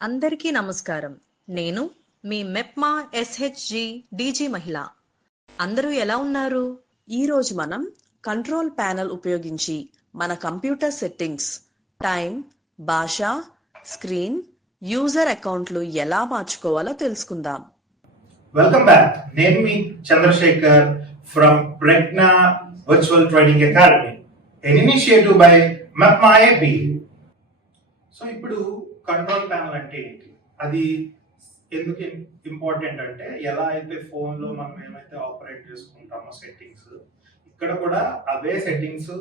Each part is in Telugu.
అందరికీ నమస్కారం. నేను మీ మెప్మా ఎస్హెచ్జి డీజీ మహిళ. అందరూ ఎలా ఉన్నారు? ఈరోజు మనం కంట్రోల్ ప్యానెల్ ఉపయోగించి మన కంప్యూటర్ సెట్టింగ్స్, టైం, భాష, స్క్రీన్, యూజర్ అకౌంట్లు ఎలా మార్చుకోవాలో తెలుసుకుందాం. Welcome back. నేను మీ Chandrasekhar from Prajna virtual training academy, an initiative by MEPMA AP. So ఇప్పుడు కంట్రోల్ ప్యానల్ అంటే ఏంటి, అది ఎందుకు ఇంపార్టెంట్ అంటే, ఎలా అయితే ఫోన్లో మనం ఏమైతే ఆపరేట్ చేసుకుంటామో సెట్టింగ్స్, ఇక్కడ కూడా అవే సెట్టింగ్స్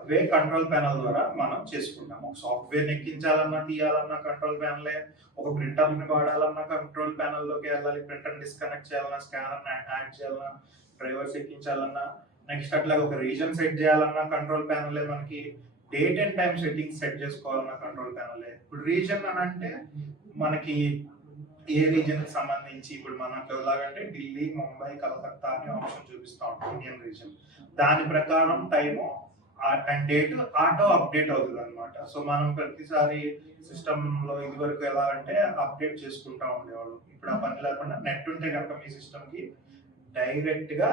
అవే కంట్రోల్ ప్యానల్ ద్వారా మనం చేసుకుంటాం. ఒక సాఫ్ట్వేర్ ఎక్కించాలన్నా తీయాలన్నా కంట్రోల్ ప్యానలే, ఒక ప్రింటర్ని వాడాలన్నా కంట్రోల్ ప్యానల్లోకి వెళ్ళాలి, ప్రింటర్ డిస్కనెక్ట్ చేయాలన్నా, స్కానర్ని యాడ్ చేయాలన్నా, డ్రైవర్స్ ఎక్కించాలన్నా, నెక్స్ట్ అట్లాగే ఒక రీజన్ సెట్ చేయాలన్నా కంట్రోల్ ప్యానలే, మనకి date and time settings set చేసుకోవాలన్న కంట్రోల్ ప్యానలే. ఇప్పుడు రీజన్ అని అంటే మనకి ఏ రీజన్ కి సంబంధించి, ఇప్పుడు మనకు ఎలాగంటే ఢిల్లీ, ముంబై, కలకత్తా అని ఆప్షన్ చూపిస్తూ ఉంటాం ఇండియన్ రీజన్. దాని ప్రకారం time and date auto update అవుతుంది అనమాట. సో మనం ప్రతిసారి సిస్టమ్ లో ఇదివరకు ఎలా అంటే అప్డేట్ చేసుకుంటా ఉండేవాళ్ళు. ఇప్పుడు ఆ పని లేకుండా నెట్ ఉంటే కనుక మీ సిస్టమ్ కి డైరెక్ట్ గా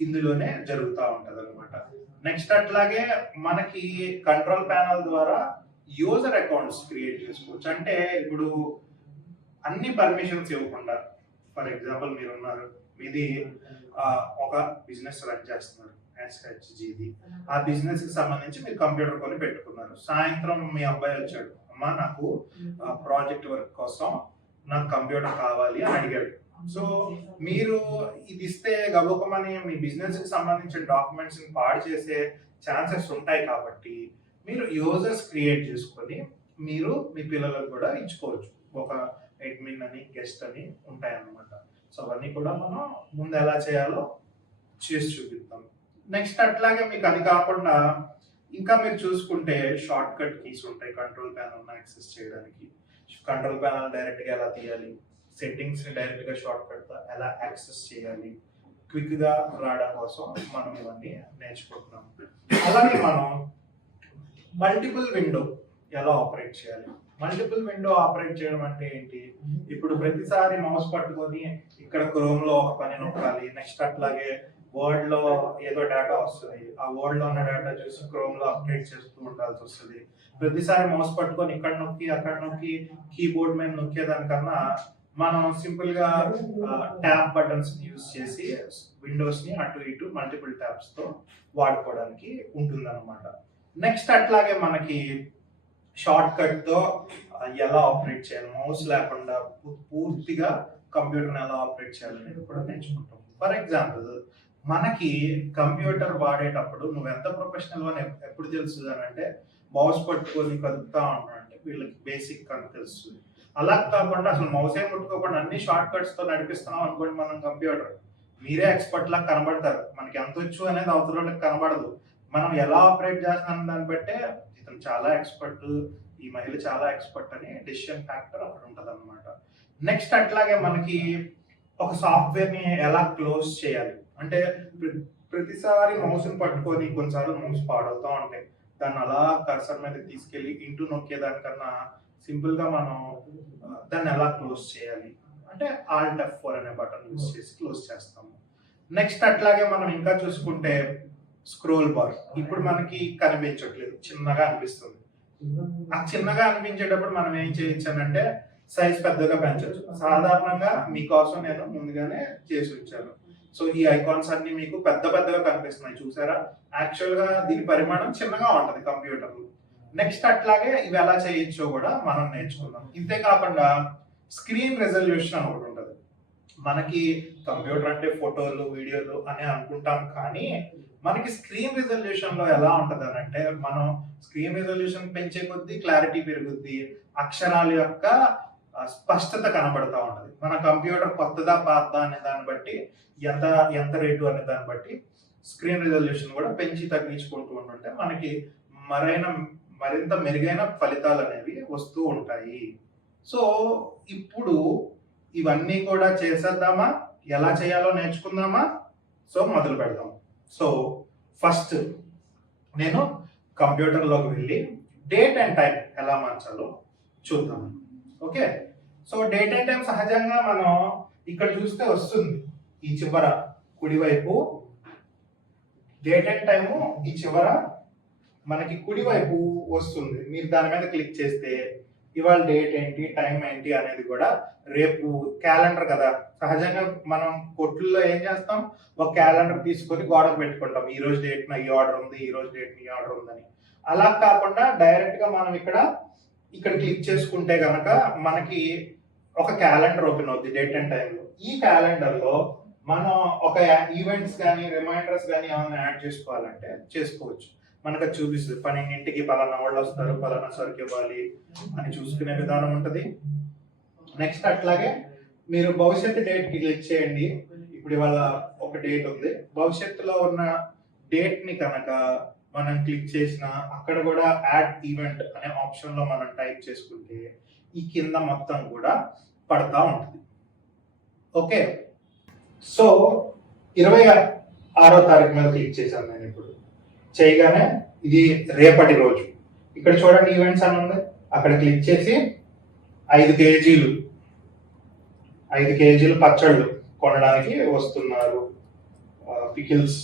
ఇందులోనే జరుగుతూ ఉంటది అనమాట. నెక్స్ట్ అట్లాగే మనకి కంట్రోల్ ప్యానల్ ద్వారా యూజర్ అకౌంట్స్ క్రియేట్ చేసుకోవచ్చు. అంటే ఇప్పుడు అన్ని పర్మిషన్స్ ఇవ్వకుండా, ఫర్ ఎగ్జాంపుల్ మీరు ఉన్నారు, మీది ఒక బిజినెస్ రన్ చేస్తున్నారు ఎస్హెచ్జిది, ఆ బిజినెస్ కి సంబంధించి మీరు కంప్యూటర్ కొని పెట్టుకున్నారు. సాయంత్రం మీ అబ్బాయి వచ్చాడు, అమ్మా నాకు ప్రాజెక్ట్ వర్క్ కోసం నాకు కంప్యూటర్ కావాలి అని అడిగాడు. సో మీరు ఇది ఇస్తే గబుకమని మీ బిజినెస్ కి సంబంధించిన డాక్యుమెంట్స్ ని పాడు చేసే ఛాన్సెస్ ఉంటాయి. కాబట్టి మీరు యూజర్స్ క్రియేట్ చేసుకొని మీరు మీ పిల్లలకు కూడా ఇచ్చుకోవచ్చు. ఒక అడ్మిన్ అని, గెస్ట్ అని ఉంటాయి అన్నమాట. సో అవన్నీ కూడా మనం ముందు ఎలా చేయాలో చేసి చూపిస్తాం. నెక్స్ట్ అట్లాగే మీకు అది కాకుండా ఇంకా మీరు చూసుకుంటే షార్ట్ కట్ కీస్ ఉంటాయి కంట్రోల్ ప్యానల్ యాక్సెస్ చేయడానికి. కంట్రోల్ ప్యానల్ డైరెక్ట్ గా ఎలా తీయాలి, సెట్టింగ్స్ ని డైరెక్ట్ గా షార్ట్ కట్ ఎలా యాక్సెస్ చేయాలి, క్విక్ గా రావడం కోసం మనం ఇవన్నీ నేర్చుకుంటున్నాం. అలాగే మనం మల్టిపుల్ విండో ఎలా ఆపరేట్ చేయాలి. మల్టిపుల్ విండో ఆపరేట్ చేయడం అంటే ఏంటి, ఇప్పుడు ప్రతిసారి మౌస్ పట్టుకొని ఇక్కడ క్రోమ్ లో ఒక పని నొక్కాలి, నెక్స్ట్ అట్లాగే వర్డ్ లో ఏదో డేటా వస్తుంది, ఆ వర్డ్ లో ఉన్న డేటా చూసి క్రోమ్ లో అప్డేట్ చేస్తూ ఉండాల్సి వస్తుంది. ప్రతిసారి మౌస్ పట్టుకొని ఇక్కడ నొక్కి అక్కడ నొక్కి కీబోర్డ్ మీద నొక్కేదానికన్నా మనం సింపుల్ గా ట్యాబ్ బటన్స్ యూజ్ చేసి విండోస్ ని అటు ఇటు మల్టిపుల్ ట్యాబ్స్ తో వాడుకోవడానికి ఉంటుంది అనమాట. నెక్స్ట్ అట్లాగే మనకి షార్ట్ కట్ తో ఎలా ఆపరేట్ చేయాలి, మౌస్ లేకుండా పూర్తిగా కంప్యూటర్ ఎలా ఆపరేట్ చేయాలనేది కూడా నేర్చుకుంటాం. ఫర్ ఎగ్జాంపుల్, మనకి కంప్యూటర్ వాడేటప్పుడు నువ్వు ఎంత ప్రొఫెషనల్ అని ఎప్పుడు తెలుస్తుంది అని అంటే, మౌస్ పట్టుకొని కదుపుతా ఉంటానంటే వీళ్ళకి బేసిక్ అని తెలుస్తుంది. అలా కాకుండా అసలు మౌస్ ఏం ముట్టుకోకుండా అన్ని షార్ట్ కట్స్ తో నడిపిస్తున్నాం అనుకోండి మనం కంప్యూటర్, మీరే ఎక్స్పర్ట్ లాగా కనబడతారు. మనకి ఎంత వచ్చు అనేది అవతల కనబడదు. మనం ఎలా ఆపరేట్ చేస్తున్నాం దాన్ని బట్టే ఇతను చాలా ఎక్స్పర్ట్, ఈ మహిళ చాలా ఎక్స్పర్ట్ అని డెసిషన్ ఫ్యాక్టర్ అక్కడ ఉంటుంది అనమాట. నెక్స్ట్ అట్లాగే మనకి ఒక సాఫ్ట్వేర్ ని ఎలా క్లోజ్ చేయాలి అంటే, ప్రతిసారి మౌస్ ని పట్టుకొని కొన్నిసార్లు మౌస్ పాడవుతూ ఉంటాయి, దాన్ని అలా కర్సర్ మీద తీసుకెళ్లి ఇంటూ నొక్కేదానికన్నా సింపుల్ గా మనం దాన్ని ఎలా క్లోజ్ చేయాలి అంటే ఆల్ట్ F4 అనే బటన్ యూజ్ చేసి క్లోజ్ చేస్తాము. నెక్స్ట్ అట్లాగే మనం ఇంకా చూసుకుంటే స్క్రోల్ బార్ ఇప్పుడు మనకి కనిపించట్లేదు, చిన్నగా అనిపిస్తుంది. ఆ చిన్నగా అనిపించేటప్పుడు మనం ఏం చేయొచ్చు అంటే సైజ్ పెద్దగా పెంచవచ్చు. సాధారణంగా మీకోసం నేను ముందుగానే చేసి ఉంచాను. సో ఈ ఐకాన్స్ అన్ని మీకు పెద్ద పెద్దగా కనిపిస్తున్నాయి, చూసారా? యాక్చువల్ గా దీని పరిమాణం చిన్నగా ఉంటది కంప్యూటర్. నెక్స్ట్ అట్లాగే ఇవి ఎలా చేయొచ్చో కూడా మనం నేర్చుకుందాం. ఇంతే కాకుండా స్క్రీన్ రెజల్యూషన్ అని ఒకటి ఉంటుంది. మనకి కంప్యూటర్ అంటే ఫోటోలు, వీడియోలు అని అనుకుంటాం, కానీ మనకి స్క్రీన్ రిజల్యూషన్ లో ఎలా ఉంటది అని అంటే, మనం స్క్రీన్ రిజల్యూషన్ పెంచే కొద్దీ క్లారిటీ పెరుగుద్ది, అక్షరాల యొక్క స్పష్టత కనబడతా ఉంటది. మన కంప్యూటర్ కొత్తదా పాతదా అనే దాన్ని బట్టి, ఎంత రేటు అనే దాన్ని బట్టి స్క్రీన్ రిజల్యూషన్ కూడా పెంచి తగ్గించుకుంటూ ఉంటుంటే మనకి మరింత మెరుగైన ఫలితాలు అనేవి వస్తూ ఉంటాయి. సో ఇప్పుడు ఇవన్నీ కూడా చేసేద్దామా, ఎలా చేయాలో నేర్చుకుందామా? సో మొదలు పెడదాం. సో ఫస్ట్ నేను కంప్యూటర్లోకి వెళ్ళి డేట్ అండ్ టైం ఎలా మార్చాలో చూద్దాం. Okay, so date and time సహజంగా మనం ఇక్కడ చూస్తే వస్తుంది. ఈ చివర కుడివైపు డేట్ అండ్ టైము, ఈ చివర మనకి కుడివైపు వస్తుంది. మీరు దాని మీద క్లిక్ చేస్తే ఇవాళ డేట్ ఏంటి, టైం ఏంటి అనేది కూడా, రేపు క్యాలెండర్ కదా, సహజంగా మనం కొట్టుల్లో ఏం చేస్తాం, ఒక క్యాలెండర్ తీసుకొని గోడకు పెట్టుకుంటాం, ఈ రోజు డేట్న ఈ ఆర్డర్ ఉంది, ఈ రోజు డేట్న ఈ ఆర్డర్ ఉందని. అలా కాకుండా డైరెక్ట్ గా మనం ఇక్కడ క్లిక్ చేసుకుంటే గనక మనకి ఒక క్యాలెండర్ ఓపెన్ అవుతుంది డేట్ అండ్ టైంలో. ఈ క్యాలెండర్ లో మనం ఒక ఈవెంట్స్ కానీ రిమైండర్స్ కానీ ఏమైనా యాడ్ చేసుకోవాలంటే చేసుకోవచ్చు. మనకు అది చూపిస్తుంది, 12ంటికి పలానా వాళ్ళు వస్తారు, పలానా సరుకు ఇవ్వాలి అని చూసుకునే విధానం ఉంటుంది. నెక్స్ట్ అట్లాగే మీరు భవిష్యత్తు డేట్ కి క్లిక్ చేయండి. ఇప్పుడు ఇవాళ ఒక డేట్ ఉంది, భవిష్యత్తులో ఉన్న డేట్ ని కనుక మనం క్లిక్ చేసిన అక్కడ కూడా యాడ్ ఈవెంట్ అనే ఆప్షన్ లో మనం టైప్ చేసుకుంటే ఈ కింద మొత్తం కూడా పడతా ఉంటుంది. ఓకే, సో 26వ తారీఖు మీద క్లిక్ చేశాను నేను. ఇప్పుడు చేయగానే ఇది రేపటి రోజు, ఇక్కడ చూడండి ఈవెంట్స్ అని ఉంది, అక్కడ క్లిక్ చేసి 5 కేజీలు పచ్చళ్ళు కొనడానికి వస్తున్నారు పికిల్స్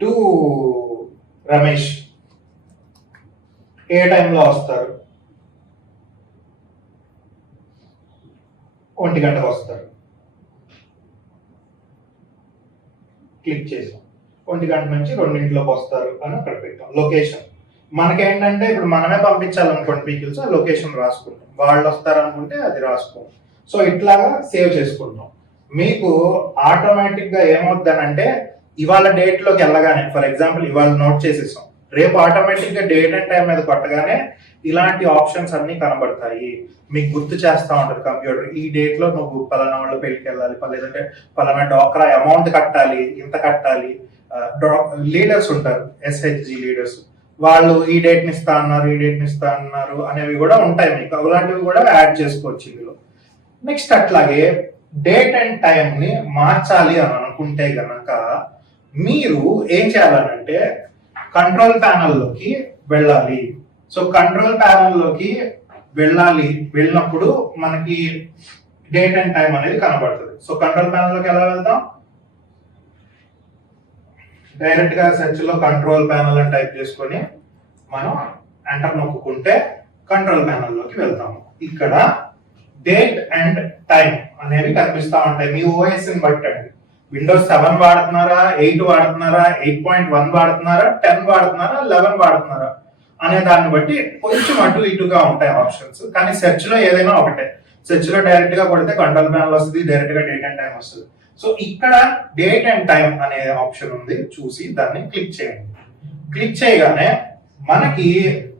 టు రమేష్. ఏ టైంలో వస్తారు? 1 గంటకు వస్తారు. క్లిక్ చేసాం, 1 గంట నుంచి 2ంటిలోకి వస్తారు అని అక్కడ పెట్టాం. లొకేషన్ మనకేంటంటే ఇప్పుడు మనమే పంపించాలనుకోండి పికిల్స్, ఆ లొకేషన్ రాసుకుంటాం, వాళ్ళు వస్తారనుకుంటే అది రాసుకుంటాం. సో ఇట్లాగా సేవ్ చేసుకుంటాం. మీకు ఆటోమేటిక్ గా ఏమవుతుందనంటే ఇవాళ డేట్ లోకి వెళ్ళగానే, ఫర్ ఎగ్జాంపుల్ ఇవాళ నోట్ చేసేసాం, రేపు ఆటోమేటిక్ గా డేట్ అండ్ టైం మీద కొట్టగానే ఇలాంటి ఆప్షన్స్ అన్ని కనబడతాయి. మీకు గుర్తు చేస్తా ఉంటుంది కంప్యూటర్, ఈ డేట్ లో నువ్వు పలానా వాళ్ళ పెళ్లికి వెళ్ళాలి, లేదంటే పలానా డ్వాక్రా అమౌంట్ కట్టాలి, ఇంత కట్టాలి. లీడర్స్ ఉంటారు, SHG లీడర్స్, వాళ్ళు ఈ డేట్ ని ఇస్తా అన్నారు అనేవి కూడా ఉంటాయి. మీకు అలాంటివి కూడా యాడ్ చేసుకోవచ్చు ఇందులో. నెక్స్ట్ అట్లాగే డేట్ అండ్ టైం ని మార్చాలి అని అనుకుంటే గనక మీరు ఏం చేయాలనంటే కంట్రోల్ ప్యానల్ లోకి వెళ్ళాలి. సో కంట్రోల్ ప్యానల్ లోకి వెళ్ళినప్పుడు మనకి డేట్ అండ్ టైం అనేది కనబడుతుంది. సో కంట్రోల్ ప్యానల్ లోకి ఎలా వెళ్తాం? డైరెక్ట్ గా సెర్చ్ లో కంట్రోల్ ప్యానల్ అని టైప్ చేసుకొని మనం ఎంటర్ నొక్కుంటే కంట్రోల్ ప్యానల్ లోకి వెళ్తాము. ఇక్కడ డేట్ అండ్ టైం అనేవి కనిపిస్తా ఉంటాయి. మీ OS ని బట్టండి, విండోస్ 7 వాడుతున్నారా, 8 వాడుతున్నారా, 8.1 వాడుతున్నారా, 10 వాడుతున్నారా, 11 వాడుతున్నారా అనే దాన్ని బట్టి కొంచెం అటు ఇటుగా ఉంటాయి ఆప్షన్స్. కానీ సెర్చ్ లో ఏదైనా ఒకటే. సెర్చ్ లో డైరెక్ట్ గా కొడితే కంట్రోల్ ప్యానల్ వస్తుంది, డైరెక్ట్ గా డేట్ అండ్ టైం వస్తుంది. సో ఇక్కడ డేట్ అండ్ టైం అనే ఆప్షన్ ఉంది, చూసి దాన్ని క్లిక్ చేయండి. క్లిక్ చేయగానే మనకి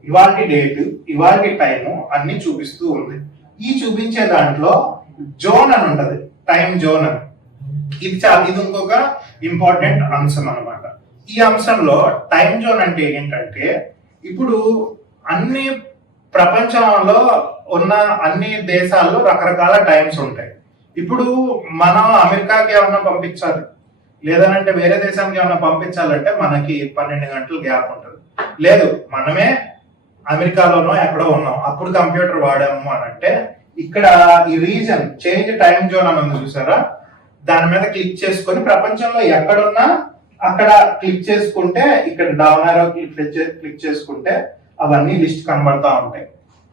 ఇవాళ డేట్, ఇవాళ టైం అన్ని చూపిస్తూ ఉంది. ఈ చూపించే దాంట్లో జోన్ అని ఉంటది, టైం జోన్ అని. ఇది ఇంకొక ఇంపార్టెంట్ అంశం అన్నమాట. ఈ అంశంలో టైం జోన్ అంటే ఏంటంటే, ఇప్పుడు అన్ని ప్రపంచంలో ఉన్న అన్ని దేశాల్లో రకరకాల టైమ్స్ ఉంటాయి. ఇప్పుడు మనం అమెరికాకి ఏమన్నా పంపించాలి, లేదనంటే వేరే దేశానికి ఏమన్నా పంపించాలంటే మనకి 12 గంటలు గ్యాప్ ఉంటుంది. లేదు మనమే అమెరికాలోనో ఎక్కడో ఉన్నాం, అప్పుడు కంప్యూటర్ వాడాము అని అంటే ఇక్కడ ఈ రీజన్ చేంజ్ టైం జోన్ అని ఉంది చూసారా, దాని మీద క్లిక్ చేసుకొని ప్రపంచంలో ఎక్కడున్నా అక్కడ క్లిక్ చేసుకుంటే, ఇక్కడ డౌన్ ఆరో క్లిక్ చేసుకుంటే అవన్నీ లిస్ట్ కనబడతా ఉంటాయి.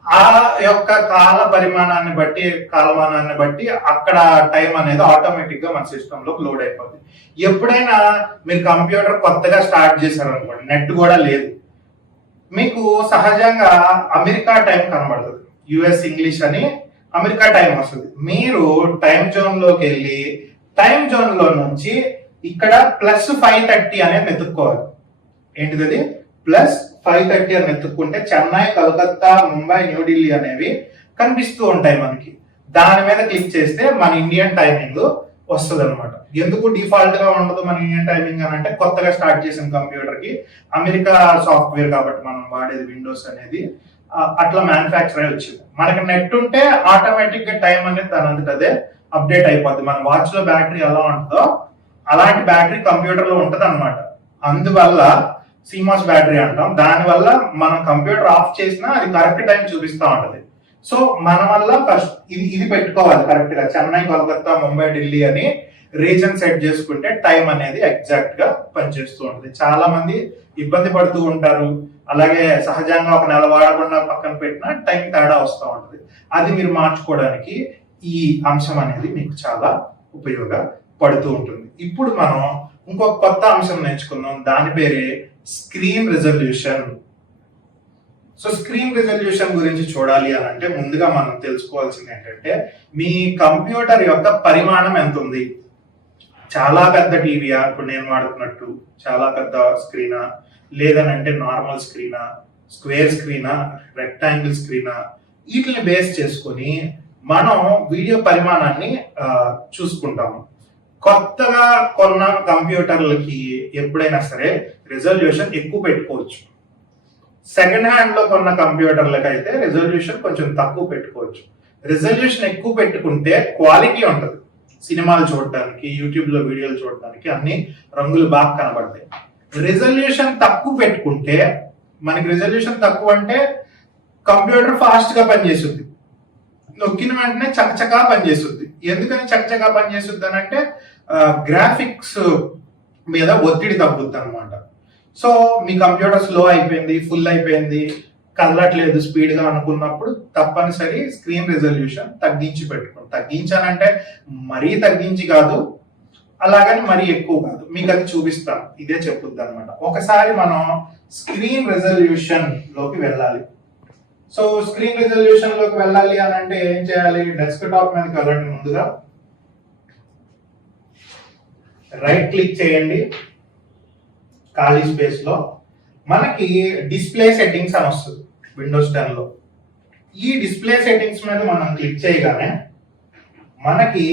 ఆ యొక్క కాలమానాన్ని బట్టి అక్కడ టైం అనేది ఆటోమేటిక్ గా మన సిస్టమ్ లో లోడ్ అయిపోతుంది. ఎప్పుడైనా మీరు కంప్యూటర్ కొత్తగా స్టార్ట్ చేశారు అనుకోండి, నెట్ కూడా లేదు, మీకు సహజంగా అమెరికా టైం కనబడుతుంది, US ఇంగ్లీష్ అని అమెరికా టైం వస్తుంది. మీరు టైం జోన్ లోకి వెళ్ళి టైం జోన్ లో నుంచి ఇక్కడ +5:30 అనేది ఎత్తుక్కోవాలి. ఏంటిది? +5:30 అని ఎత్తుక్కుంటే చెన్నై, కలకత్తా, ముంబై, న్యూఢిల్లీ అనేవి కనిపిస్తూ ఉంటాయి మనకి. దాని మీద క్లిక్ చేస్తే మన ఇండియన్ టైమింగ్ వస్తుంది అనమాట. ఎందుకు డిఫాల్ట్ గా ఉండదు మన ఇండియన్ టైమింగ్ అని అంటే, కొత్తగా స్టార్ట్ చేసిన కంప్యూటర్ కి అమెరికా సాఫ్ట్వేర్ కాబట్టి మనం వాడేది విండోస్ అనేది అట్లా మ్యానుఫ్యాక్చర్ అయి వచ్చింది. మనకి నెట్ ఉంటే ఆటోమేటిక్ గా టైం అనేది దాని అంతట అదే అప్డేట్ అయిపోద్ది. మన వాచ్ లో బ్యాటరీ ఎలా ఉంటుందో అలాంటి బ్యాటరీ కంప్యూటర్ లో ఉంటది అనమాట. అందువల్ల CMOS బ్యాటరీ అంటాం. దానివల్ల మనం కంప్యూటర్ ఆఫ్ చేసినా అది కరెక్ట్ టైం చూపిస్తా ఉంటది. సో మన వల్ల ఫస్ట్ ఇది పెట్టుకోవాలి కరెక్ట్ గా, చెన్నై, కోల్కతా, ముంబై, ఢిల్లీ అని రీజన్ సెట్ చేసుకుంటే టైం అనేది ఎగ్జాక్ట్ గా పనిచేస్తూ ఉంటుంది. చాలా మంది ఇబ్బంది పడుతూ ఉంటారు, అలాగే సహజంగా ఒక నెల వాడకుండా పక్కన పెట్టినా టైం తేడా వస్తూ ఉంటుంది. అది మీరు మార్చుకోవడానికి ఈ అంశం అనేది మీకు చాలా ఉపయోగపడుతూ ఉంటుంది. ఇప్పుడు మనం ఇంకొక కొత్త అంశం నేర్చుకుందాం, దాని పేరే screen resolution. So screen resolution గురించి చూడాలి అని అంటే ముందుగా మనం తెలుసుకోవాల్సింది ఏంటంటే మీ కంప్యూటర్ యొక్క పరిమాణం ఎంత ఉంది. చాలా పెద్ద టీవీయా, ఇప్పుడు నేను వాడుతున్నట్టు చాలా పెద్ద స్క్రీనా, లేదనంటే నార్మల్ స్క్రీనా, స్క్వేర్ స్క్రీనా, రెక్టాంగిల్ స్క్రీనా, వీటిని బేస్ చేసుకొని మనం వీడియో పరిమాణాన్ని చూసుకుంటాము. కొత్తగా కొన్న కంప్యూటర్లకి ఎప్పుడైనా సరే రిజల్యూషన్ ఎక్కువ పెట్టుకోవచ్చు. సెకండ్ హ్యాండ్ లో కొన్న కంప్యూటర్లకి అయితే రిజల్యూషన్ కొంచెం తక్కువ పెట్టుకోవచ్చు. రిజల్యూషన్ ఎక్కువ పెట్టుకుంటే క్వాలిటీ ఉంటుంది, సినిమాలు చూడడానికి, యూట్యూబ్ లో వీడియోలు చూడడానికి అన్ని రంగులు బాగా కనబడతాయి. రిజల్యూషన్ తక్కువ పెట్టుకుంటే, మనకి రిజల్యూషన్ తక్కువ అంటే కంప్యూటర్ ఫాస్ట్ గా పనిచేస్తుంది, నొక్కిన వెంటనే చకచకా పనిచేస్తుంది. ఎందుకని చకచకా పనిచేస్తుంది అని అంటే గ్రాఫిక్స్ మీద ఒత్తిడి తగ్గుద్ది అనమాట. సో మీ కంప్యూటర్ స్లో అయిపోయింది, ఫుల్ అయిపోయింది, కదలట్లేదు స్పీడ్ గా అనుకున్నప్పుడు తప్పనిసరి స్క్రీన్ రిజల్యూషన్ తగ్గించి పెట్టుకోండి. తగ్గించానంటే మరీ తగ్గించి కాదు, అలాగని మరీ ఎక్కువ కాదు, మీకు అది చూపిస్తాను, ఇదే చెప్పుద్ది అనమాట. ఒకసారి మనం స్క్రీన్ రిజల్యూషన్ లోకి వెళ్ళాలి. సో స్క్రీన్ రిజల్యూషన్ లోకి వెళ్ళాలి అని అంటే ఏం చేయాలి, డెస్క్ టాప్ మీదకి వెళ్ళండి. ముందుగా రైట్ క్లిక్ చేయండి, ఖాళీ స్పేస్ లో మనకి డిస్ప్లే సెట్టింగ్స్ అని వస్తుంది విండోస్ 10 లో. ఈ డిస్ప్లే సెట్టింగ్స్ మీద మనం క్లిక్ చేయగానే మనకి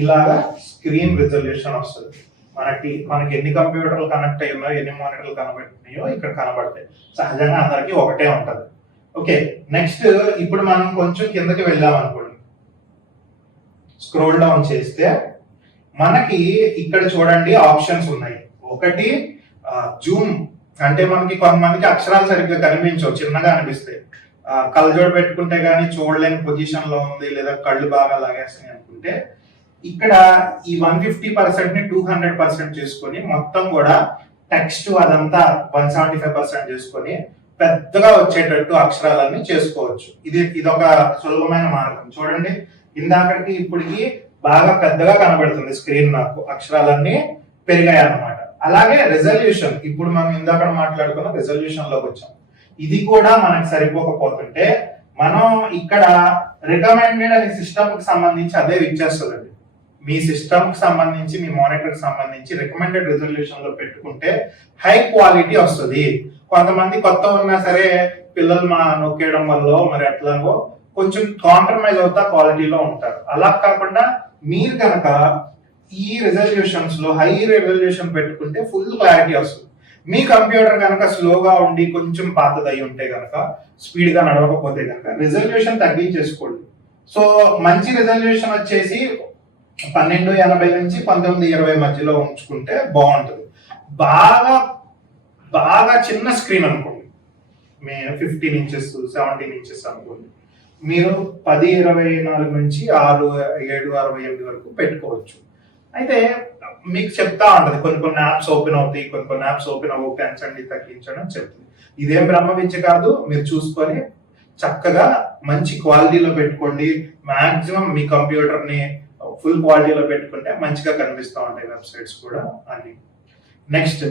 ఇలాగా స్క్రీన్ రిజల్యూషన్ వస్తుంది. మనకి ఎన్ని కంప్యూటర్లు కనెక్ట్ అయ్యి ఉన్నాయో, ఎన్ని మానిటర్లు కనబడుతున్నాయో ఇక్కడ కనబడతాయి. సహజంగా అందరికి ఒకటే ఉంటది. ఓకే, నెక్స్ట్ ఇప్పుడు మనం కొంచెం కిందకి వెళ్ళాం అనుకోండి, స్క్రోల్ డౌన్ చేస్తే మనకి ఇక్కడ చూడండి ఆప్షన్స్ ఉన్నాయి. ఒకటి జూమ్, అంటే మనకి కొంతమందికి అక్షరాలు సరిగ్గా కనిపించవు, చిన్నగా అనిపిస్తాయి. కళ్ళజోడు పెట్టుకుంటే గానీ చూడలేని పొజిషన్ లో ఉంది, లేదా కళ్ళు బాగా లాగేస్తాయి అనుకుంటే ఇక్కడ ఈ 150% ని 200% చేసుకొని మొత్తం కూడా టెక్స్ట్ అదంతా 175% చేసుకొని పెద్దగా వచ్చేటట్టు అక్షరాలన్నీ చేసుకోవచ్చు. ఇదొక సులభమైన మార్గం. చూడండి, ఇందాకటికి ఇప్పటికి బాగా పెద్దగా కనబడుతుంది స్క్రీన్, నాకు అక్షరాలన్నీ పెరిగాయి అన్నమాట. అలాగే రిజల్యూషన్, ఇప్పుడు మనం ఇందాక మాట్లాడుకున్న రిజల్యూషన్ లోకి వచ్చాం. ఇది కూడా మనకు సరిపోకపోతుంటే మనం ఇక్కడ రికమెండెడ్ అనే సిస్టమ్ కి సంబంధించి అదే ఇచ్చేస్తుందండి. మీ సిస్టమ్ కి సంబంధించి, మీ మానిటర్ కి సంబంధించి రికమెండెడ్ రిజల్యూషన్ లో పెట్టుకుంటే హై క్వాలిటీ వస్తుంది. కొంతమంది కొత్త ఉన్నా సరే పిల్లలు నొక్కేయడం వల్ల మరి ఎట్లాగో కొంచెం కాంప్రమైజ్ అవుతా క్వాలిటీలో ఉంటారు. అలా కాకుండా మీరు కనుక ఈ రిజల్యూషన్స్ లో హై రిజల్యూషన్ పెట్టుకుంటే ఫుల్ క్లారిటీ వస్తుంది. మీ కంప్యూటర్ కనుక స్లోగా ఉండి కొంచెం పాతదై ఉంటే కనుక, స్పీడ్ గా నడవకపోతే కనుక రిజల్యూషన్ తగ్గించేసుకోండి. సో మంచి రిజల్యూషన్ వచ్చేసి 1280 నుంచి 1920 మధ్యలో ఉంచుకుంటే బాగుంటుంది. బాగా చిన్న స్క్రీన్ అనుకోండి, 15 ఇంచెస్ 17 ఇంచెస్ అనుకోండి, మీరు 1024 నుంచి 6768 వరకు పెట్టుకోవచ్చు. అయితే మీకు చెప్తా ఉంటది, కొన్ని యాప్స్ ఓపెన్ అవుతాయి, కొన్ని యాప్స్ ఓపెన్ అవ్వవు, పెంచండి తగ్గించండి అని చెప్తుంది. ఇదేం బ్రహ్మ విద్య కాదు, మీరు చూసుకొని చక్కగా మంచి క్వాలిటీలో పెట్టుకోండి. మాక్సిమం మీ కంప్యూటర్ ని ఫుల్ క్వాలిటీలో పెట్టుకుంటే మంచిగా కనిపిస్తూ ఉంటాయి వెబ్సైట్స్ కూడా అన్ని. నెక్స్ట్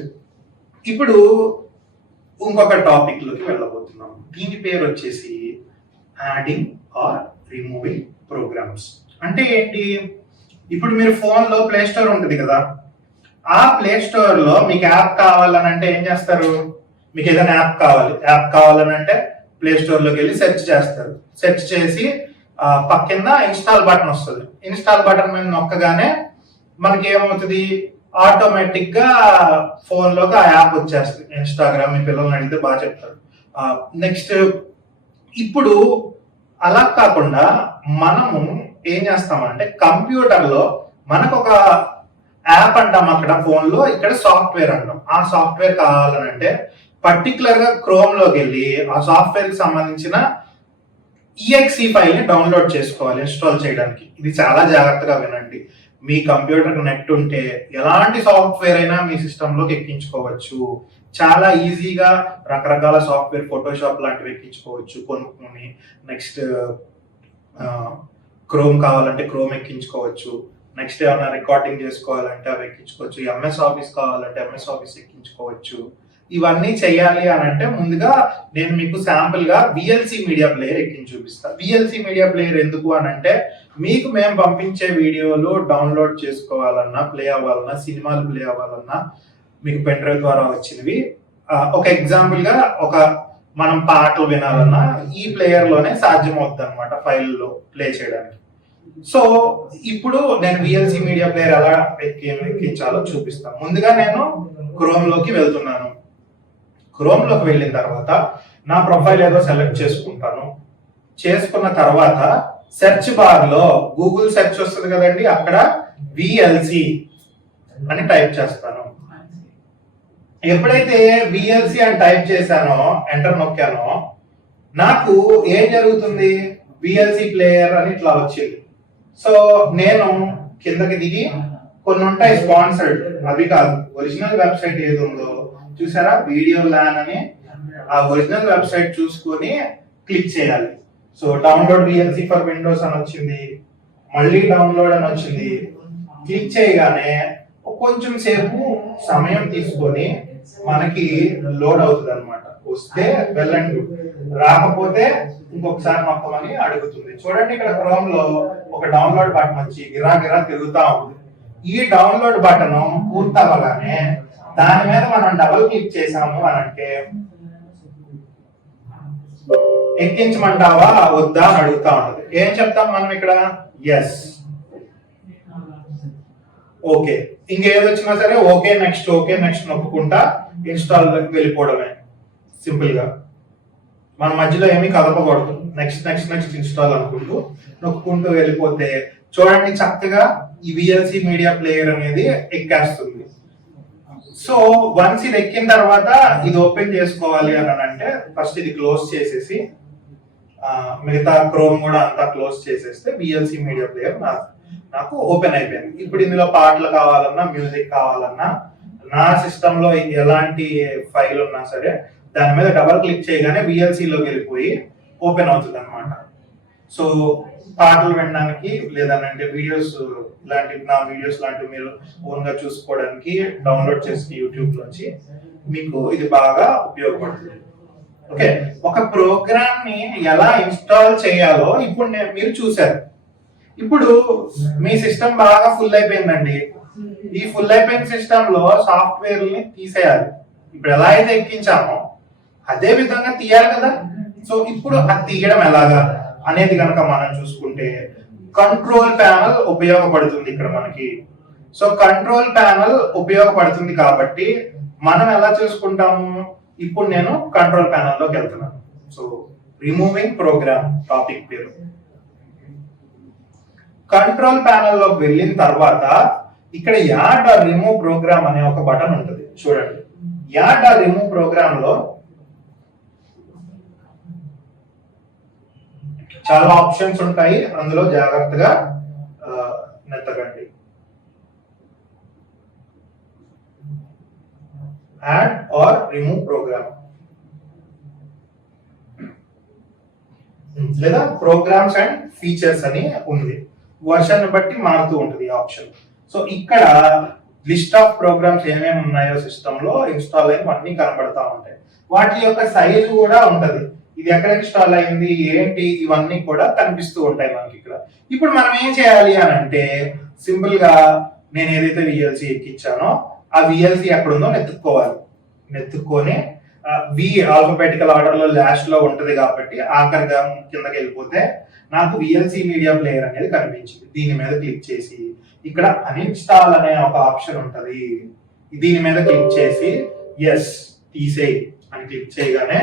ఇప్పుడు ఇంకొక టాపిక్ లోకి వెళ్ళబోతున్నాం. దీని పేరు వచ్చేసి యాడింగ్ ఆర్ రిమూవింగ్ ప్రోగ్రామ్స్. అంటే ఏంటి, ఇప్పుడు మీరు ఫోన్ లో ప్లే స్టోర్ ఉంటుంది కదా, ఆ ప్లే స్టోర్ లో మీకు యాప్ కావాలని అంటే ఏం చేస్తారు, మీకు ఏదైనా యాప్ కావాలని అంటే ప్లే స్టోర్ లోకి వెళ్ళి సెర్చ్ చేస్తారు. సెర్చ్ చేసి పక్కన ఇన్స్టాల్ బటన్ వస్తుంది. ఇన్స్టాల్ బటన్ మీద నొక్కగానే మనకి ఏమవుతుంది, ఆటోమేటిక్ గా ఫోన్ లోకి ఆ యాప్ వచ్చేస్తుంది. ఇన్స్టాగ్రామ్, మీ పిల్లల్ని అడిగితే బాగా చెప్తారు. నెక్స్ట్ ఇప్పుడు అలా కాకుండా మనము ఏం చేస్తామంటే కంప్యూటర్ లో మనకు ఒక యాప్ అంటాం, అక్కడ ఫోన్ లో, ఇక్కడ సాఫ్ట్వేర్ అంటాం. ఆ సాఫ్ట్వేర్ కావాలనంటే పర్టికులర్ గా క్రోమ్ లోకి వెళ్ళి ఆ సాఫ్ట్వేర్ కి సంబంధించిన ఈఎక్సి ఫైల్ ని డౌన్లోడ్ చేసుకోవాలి ఇన్స్టాల్ చేయడానికి. ఇది చాలా జాగ్రత్తగా వినండి. మీ కంప్యూటర్ నెట్ ఉంటే ఎలాంటి సాఫ్ట్వేర్ అయినా మీ సిస్టంలోకి ఎక్కించుకోవచ్చు. చాలా ఈజీగా రకరకాల సాఫ్ట్వేర్, ఫోటోషాప్ లాంటివి ఎక్కించుకోవచ్చు కొనుక్కొని. నెక్స్ట్ క్రోమ్ కావాలంటే క్రోమ్ ఎక్కించుకోవచ్చు. నెక్స్ట్ ఏమైనా రికార్డింగ్ చేసుకోవాలంటే అవి ఎక్కించుకోవచ్చు. ఎంఎస్ ఆఫీస్ కావాలంటే ఎంఎస్ ఆఫీస్ ఎక్కించుకోవచ్చు. ఇవన్నీ చేయాలి అని అంటే ముందుగా నేను మీకు శాంపుల్ గా విఎల్సి మీడియా ప్లేయర్ ఎక్కించి చూపిస్తాను. విఎల్సి మీడియా ప్లేయర్ ఎందుకు అని అంటే మీకు మేము పంపించే వీడియోలు డౌన్లోడ్ చేసుకోవాలన్నా, ప్లే అవ్వాలన్నా, సినిమాలు ప్లే అవ్వాలన్నా మీకు పెన్ డ్రైవ్ ద్వారా వచ్చినవి. ఒక ఎగ్జాంపుల్ గా మనం పాటలు వినాలన్నా ఈ ప్లేయర్ లోనే సాధ్యం అవుతుంది అనమాట ఫైల్లో ప్లే చేయడానికి. సో ఇప్పుడు నేను విఎల్సి మీడియా ప్లేయర్ ఎలా ఎక్కించాలో చూపిస్తాను. ముందుగా నేను క్రోమ్ లోకి వెళ్తున్నాను. క్రోమ్ లోకి వెళ్ళిన తర్వాత నా ప్రొఫైల్ ఏదో సెలెక్ట్ చేసుకుంటాను. చేసుకున్న తర్వాత సెర్చ్ బార్ లో గూగుల్ సెర్చ్ వస్తుంది కదండి, అక్కడ విఎల్సి అని టైప్ చేస్తాను. ఎప్పుడైతే విఎల్సి అని టైప్ చేశానో, ఎంటర్ నొక్కానో, నాకు ఏం జరుగుతుంది, విఎల్సి ప్లేయర్ అని ఇట్లా వచ్చింది. సో నేను కిందకి దిగి కొన్ని ఉంటాయి స్పాన్సర్డ్, అవి కాదు, ఒరిజినల్ వెబ్సైట్ ఏది ఉందో చూసారా, వీడియో ల్యాన్ అని, ఆ ఒరిజినల్ వెబ్సైట్ చూసుకొని క్లిక్ చేయాలి. So download VLC for Windows అని వచ్చింది, మళ్ళీ డౌన్లోడ్ అని వచ్చింది. క్లిక్ చేయగానే కొంచెం సేపు సమయం తీసుకొని మనకి లోడ్ అవుతుంది అనమాట. వస్తే వెళ్ళండి, రాకపోతే ఇంకొకసారి మొత్తం అని అడుగుతుంది. చూడండి ఇక్కడ క్రోమ్ లో ఒక డౌన్లోడ్ బటన్ వచ్చి గిరా గిరా తిరుగుతా ఉంది. ఈ డౌన్లోడ్ బటన్ పూర్తవగానే దాని మీద మనం డబుల్ క్లిక్ చేసాము అని అంటే ఎక్కించమంటావా వద్దా అని అడుగుతా ఉంటుంది. ఏం చెప్తాం మనం ఇక్కడ, ఎస్, ఓకే. ఇంకేదొచ్చినా సరే ఓకే నెక్స్ట్ నొక్కుంటా ఇన్స్టాల్ వెళ్ళిపోవడమే సింపుల్ గా. మన మధ్యలో ఏమీ కదపకూడదు. నెక్స్ట్ ఇన్స్టాల్ అనుకుంటూ నొక్కుంటూ వెళ్ళిపోతే చూడండి చక్కగా ఈ విఎల్సి మీడియా ప్లేయర్ అనేది ఎక్కేస్తుంది. సో వన్స్ ఇది ఎక్కిన తర్వాత ఇది ఓపెన్ చేసుకోవాలి అని అంటే ఫస్ట్ ఇది క్లోజ్ చేసేసి మిగతా క్రోమ్ కూడా అంతా క్లోజ్ చేసేస్తే విఎల్సి మీడియా ప్లేయర్ నాకు ఓపెన్ అయిపోయింది. ఇప్పుడు ఇందులో పాటలు కావాలన్నా, మ్యూజిక్ కావాలన్నా, నా సిస్టమ్ లో ఎలాంటి ఫైల్ ఉన్నా సరే దాని మీద డబల్ క్లిక్ చేయగానే విఎల్సిలోకి వెళ్ళిపోయి ఓపెన్ అవుతుంది అనమాట. సో పాటలు వినడానికి లేదంటే వీడియోస్ లాంటివి, నా వీడియోస్ లాంటివి మీరు ఓన్ గా చూసుకోవడానికి డౌన్లోడ్ చేసి యూట్యూబ్ నుంచి మీకు ఇది బాగా ఉపయోగపడుతుంది. ఓకే, ఒక ప్రోగ్రామ్ ని ఎలా ఇన్స్టాల్ చేయాలో ఇప్పుడు మీరు చూసారు. ఇప్పుడు మీ సిస్టమ్ బాగా ఫుల్ అయిపోయిందండి. ఈ ఫుల్ అయిపోయిన సిస్టమ్ లో సాఫ్ట్వేర్ ని తీసేయాలి. ఇప్పుడు ఎలా అయితే ఎక్కించామో అదే విధంగా తీయాలి కదా. సో ఇప్పుడు అది తీయడం ఎలాగా అనేది కనుక మనం చూసుకుంటే కంట్రోల్ ప్యానల్ ఉపయోగపడుతుంది ఇక్కడ మనకి. సో కంట్రోల్ ప్యానల్ ఉపయోగపడుతుంది కాబట్టి మనం ఎలా చూసుకుంటాము, ఇప్పుడు నేను కంట్రోల్ ప్యానల్ లోకి వెళ్తున్నాను. సో రిమూవింగ్ ప్రోగ్రామ్ టాపిక్ పేరు. కంట్రోల్ ప్యానల్ లోకి వెళ్ళిన తర్వాత ఇక్కడ యాడ్ ఆర్ రిమూవ్ ప్రోగ్రామ్ అనే ఒక బటన్ ఉంటుంది చూడండి. యాడ్ ఆర్ రిమూవ్ ప్రోగ్రామ్ లో చాలా ఆప్షన్స్ ఉంటాయి, అందులో జాగ్రత్తగా నెత్తకండి. యాడ్ ఆర్ రిమూవ్ ప్రోగ్రామ్ లేదా ప్రోగ్రామ్స్ అండ్ ఫీచర్స్ అని ఉంది. వర్షన్ బట్టి మారుతూ ఉంటుంది ఆప్షన్. సో ఇక్కడ లిస్ట్ ఆఫ్ ప్రోగ్రామ్స్ ఏమేమి ఉన్నాయో సిస్టమ్ లో ఇన్స్టాల్ అయిన అన్ని కనబడతా ఉంటాయి. వాటి యొక్క సైజు కూడా ఉంటది, ఇది ఎక్కడ ఇన్స్టాల్ అయింది ఏంటి ఇవన్నీ కూడా కనిపిస్తూ ఉంటాయి మనకి ఇక్కడ. ఇప్పుడు మనం ఏం చేయాలి అని అంటే సింపుల్ గా నేను ఏదైతే విఎల్సి ఎక్కించానో ఆ విఎల్సి ఎక్కడుందో నెత్తుక్కొని వి ఆల్ఫాబెటికల్ ఆర్డర్ లో లాస్ట్ లో ఉంటది కాబట్టి ఆఖరిగా కిందకి వెళ్ళిపోతే నాకు విఎల్సి మీడియా ప్లేయర్ అనేది కనిపించింది. దీని మీద క్లిక్ చేసి ఇక్కడ అన్ఇన్స్టాల్ అనే ఒక ఆప్షన్ ఉంటది, దీని మీద క్లిక్ చేసి ఎస్ తీసేయి అని క్లిక్ చేయగానే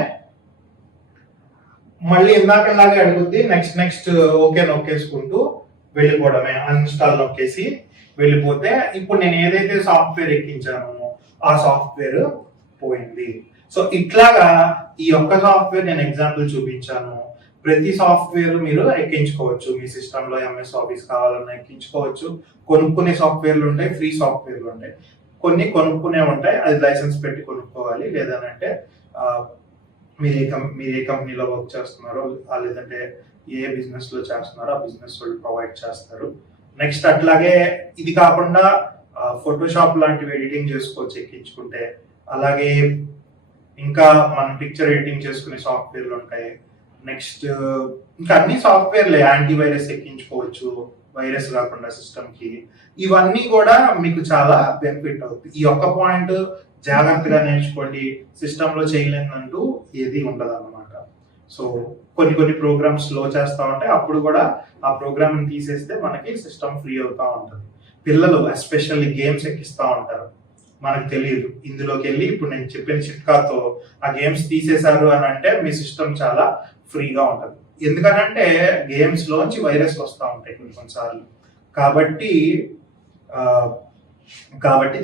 మళ్ళీ ఇందాకలాగే అడుగుద్ది. నెక్స్ట్ ఓకే నొక్కేసుకుంటూ వెళ్ళిపోవడమే. అన్ఇన్స్టాల్ నొక్కేసి వెళ్ళిపోతే ఇప్పుడు నేను ఏదైతే సాఫ్ట్వేర్ ఎక్కించానో ఆ సాఫ్ట్వేర్ పోయింది. సో ఇట్లాగా ఈ ఒక్క సాఫ్ట్వేర్ నేను ఎగ్జాంపుల్ చూపించాను. ప్రతి సాఫ్ట్వేర్ మీరు ఎక్కించుకోవచ్చు. మీ సిస్టంలో ఎంఎస్ ఆఫీస్ కావాలన్నా ఎక్కించుకోవచ్చు. కొనుక్కునే సాఫ్ట్వేర్లు ఉంటాయి, ఫ్రీ సాఫ్ట్వేర్లు ఉంటాయి. కొన్ని కొనుక్కునే ఉంటాయి, అది లైసెన్స్ పెట్టి కొనుక్కోవాలి. లేదంటే మీరు ఏ కంపెనీలో వర్క్ చేస్తున్నారో లేదంటే ఏ బిజినెస్ లో చేస్తున్నారో ఆ బిజినెస్ వాళ్ళు ప్రొవైడ్ చేస్తారు. నెక్స్ట్ అట్లాగే ఇది కాకుండా ఫోటోషాప్ లాంటివి ఎడిటింగ్ చేసుకోవచ్చు ఎక్కించుకుంటే. అలాగే ఇంకా మనం పిక్చర్ ఎడిటింగ్ చేసుకునే సాఫ్ట్వేర్లు ఉంటాయి. నెక్స్ట్ ఇంకా అన్ని సాఫ్ట్వేర్లే, యాంటీవైరస్ ఎక్కించుకోవచ్చు వైరస్ రాకుండా సిస్టమ్ కి. ఇవన్నీ కూడా మీకు చాలా బెనిఫిట్ అవుతుంది. ఈ ఒక్క పాయింట్ జాగ్రత్తగా నేర్చుకోండి. సిస్టమ్ లో చేయలేదంటూ ఏది ఉండదు అన్నమాట. సో కొన్ని ప్రోగ్రామ్స్ స్లో చేస్తా ఉంటాయి, అప్పుడు కూడా ఆ ప్రోగ్రామ్ తీసేస్తే మనకి సిస్టమ్ ఫ్రీ అవుతా ఉంటుంది. పిల్లలు ఎస్పెషల్లీ గేమ్స్ ఎక్కిస్తా ఉంటారు, మనకు తెలియదు. ఇందులోకి వెళ్ళి ఇప్పుడు నేను చెప్పిన చిట్కాతో ఆ గేమ్స్ తీసేశారు అని అంటే మీ సిస్టమ్ చాలా ఫ్రీగా ఉంటుంది. ఎందుకనంటే గేమ్స్ లోంచి వైరస్ వస్తూ ఉంటాయి కొన్నిసార్లు. కాబట్టి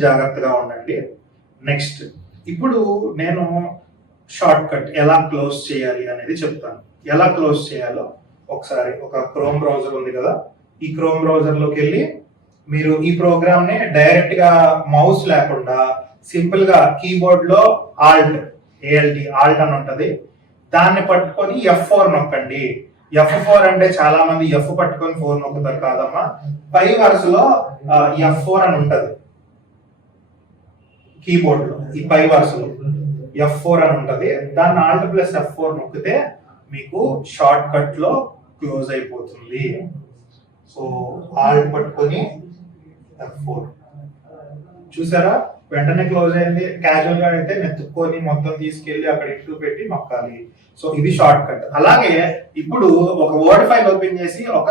జాగ్రత్తగా ఉండండి. నెక్స్ట్ ఇప్పుడు నేను షార్ట్ కట్ ఎలా క్లోజ్ చేయాలి అనేది చెప్తాను. ఎలా క్లోజ్ చేయాలో ఒకసారి ఒక క్రోమ్ బ్రౌజర్ ఉంది కదా, ఈ క్రోమ్ బ్రౌజర్ లోకి వెళ్ళి మీరు ఈ ప్రోగ్రామ్ ని డైరెక్ట్ గా మౌస్ లేకుండా సింపుల్ గా కీబోర్డ్ లో ఆల్ట్ అని ఉంటది, దాన్ని పట్టుకొని F4 నొక్కండి. F4 అంటే చాలా మంది ఎఫ్ పట్టుకొని 4 నొక్కుతారు, కాదమ్మా. పై వరుసలో F4 అని ఉంటది కీబోర్డ్ లో, ఈ పై వరుసలో F4 అని ఉంటది. దాన్ని Alt+F4 నొక్కితే మీకు షార్ట్ కట్ లో క్లోజ్ అయిపోతుంది. సో ఆల్ట్ పట్టుకొని F4 చూసారా, వెంటనే క్లోజ్ అయింది. క్యాజువల్ గా అయితే నెత్తుకొని మొత్తం తీసుకెళ్లి అక్కడ ఇటు పెట్టి నొక్కాలి. సో ఇది షార్ట్ కట్. అలాగే ఇప్పుడు ఒక వర్డ్ ఫైల్ ఓపెన్ చేసి ఒక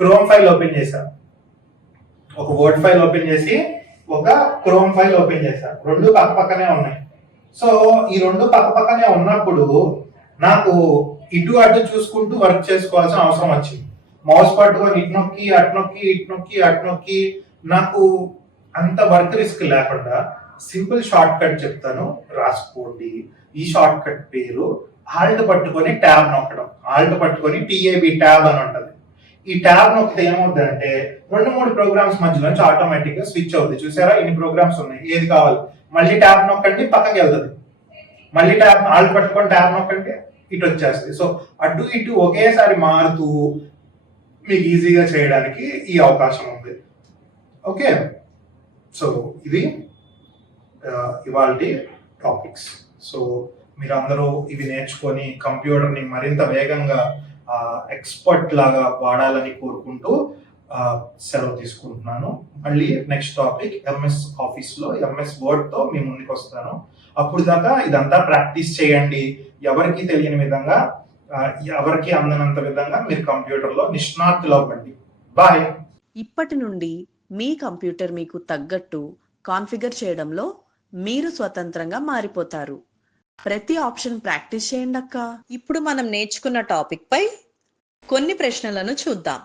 క్రోమ్ ఫైల్ ఓపెన్ చేశాను, ఒక వర్డ్ ఫైల్ ఓపెన్ చేసి ఒక క్రోమ్ ఫైల్ ఓపెన్ చేశాను. రెండు పక్కనే ఉన్నాయి. సో ఈ రెండు పక్కనే ఉన్నప్పుడు నాకు ఇటు అటు చూసుకుంటూ వర్క్ చేసుకోవాల్సిన అవసరం వచ్చింది. మౌస్ పట్టుకొని ఇటు నొక్కి అటు నొక్కి ఇటు నొక్కి అటు నొక్కి నాకు అంత వర్క్ రిస్క్ లేకుండా సింపుల్ షార్ట్ కట్ చెప్తాను, రాసుకోండి. ఈ షార్ట్ కట్ పేరు ఆల్ట్ పట్టుకొని ట్యాబ్ నొక్కడం. ఆల్ట్ పట్టుకొని TAB అని ఉంటది. ఈ ట్యాబ్ నొక్కితే ఏమవుతుంది అంటే 2-3 ప్రోగ్రామ్స్ మధ్యలో నుంచి ఆటోమేటిక్ గా స్విచ్ అవుతుంది. చూసారా, ఇన్ని ప్రోగ్రామ్స్ ఉన్నాయి, ఏది కావాలి మళ్ళీ ట్యాబ్ నొక్కండి, పక్కకి వెళ్తుంది. మళ్ళీ ట్యాబ్ ఆల్ట్ పట్టుకొని ట్యాబ్ నొక్కండి, ఇటు వచ్చేస్తుంది. సో అటు ఇటు ఒకేసారి మారుతూ మీకు ఈజీగా చేయడానికి ఈ అవకాశం ఉంది. ఓకే, సో ఇది ఇవాల్టి టాపిక్స్. సో మీరందరూ ఇవి నేర్చుకొని కంప్యూటర్ని మరింత వేగంగా ఎక్స్పర్ట్ లాగా వాడాలని కోరుకుంటూ సెలవు తీసుకుంటున్నాను. మళ్ళీ నెక్స్ట్ టాపిక్ MS ఆఫీస్లో MS వర్డ్తో మీ ముందుకు వస్తాను. అప్పుడు దాకా ఇదంతా ప్రాక్టీస్ చేయండి. ఎవరికి తెలియని విధంగా, ఎవరికి అందనంత విధంగా మీరు కంప్యూటర్లో నిష్ణాతులు అవ్వండి. బాయ్. ఇప్పటి నుండి మీ కంప్యూటర్ మీకు తగ్గట్టు కాన్ఫిగర్ చేయడంలో మీరు స్వతంత్రంగా మారిపోతారు. ప్రతి ఆప్షన్ ప్రాక్టీస్ చేయండి అక్క. ఇప్పుడు మనం నేర్చుకున్న టాపిక్ పై కొన్ని ప్రశ్నలను చూద్దాం.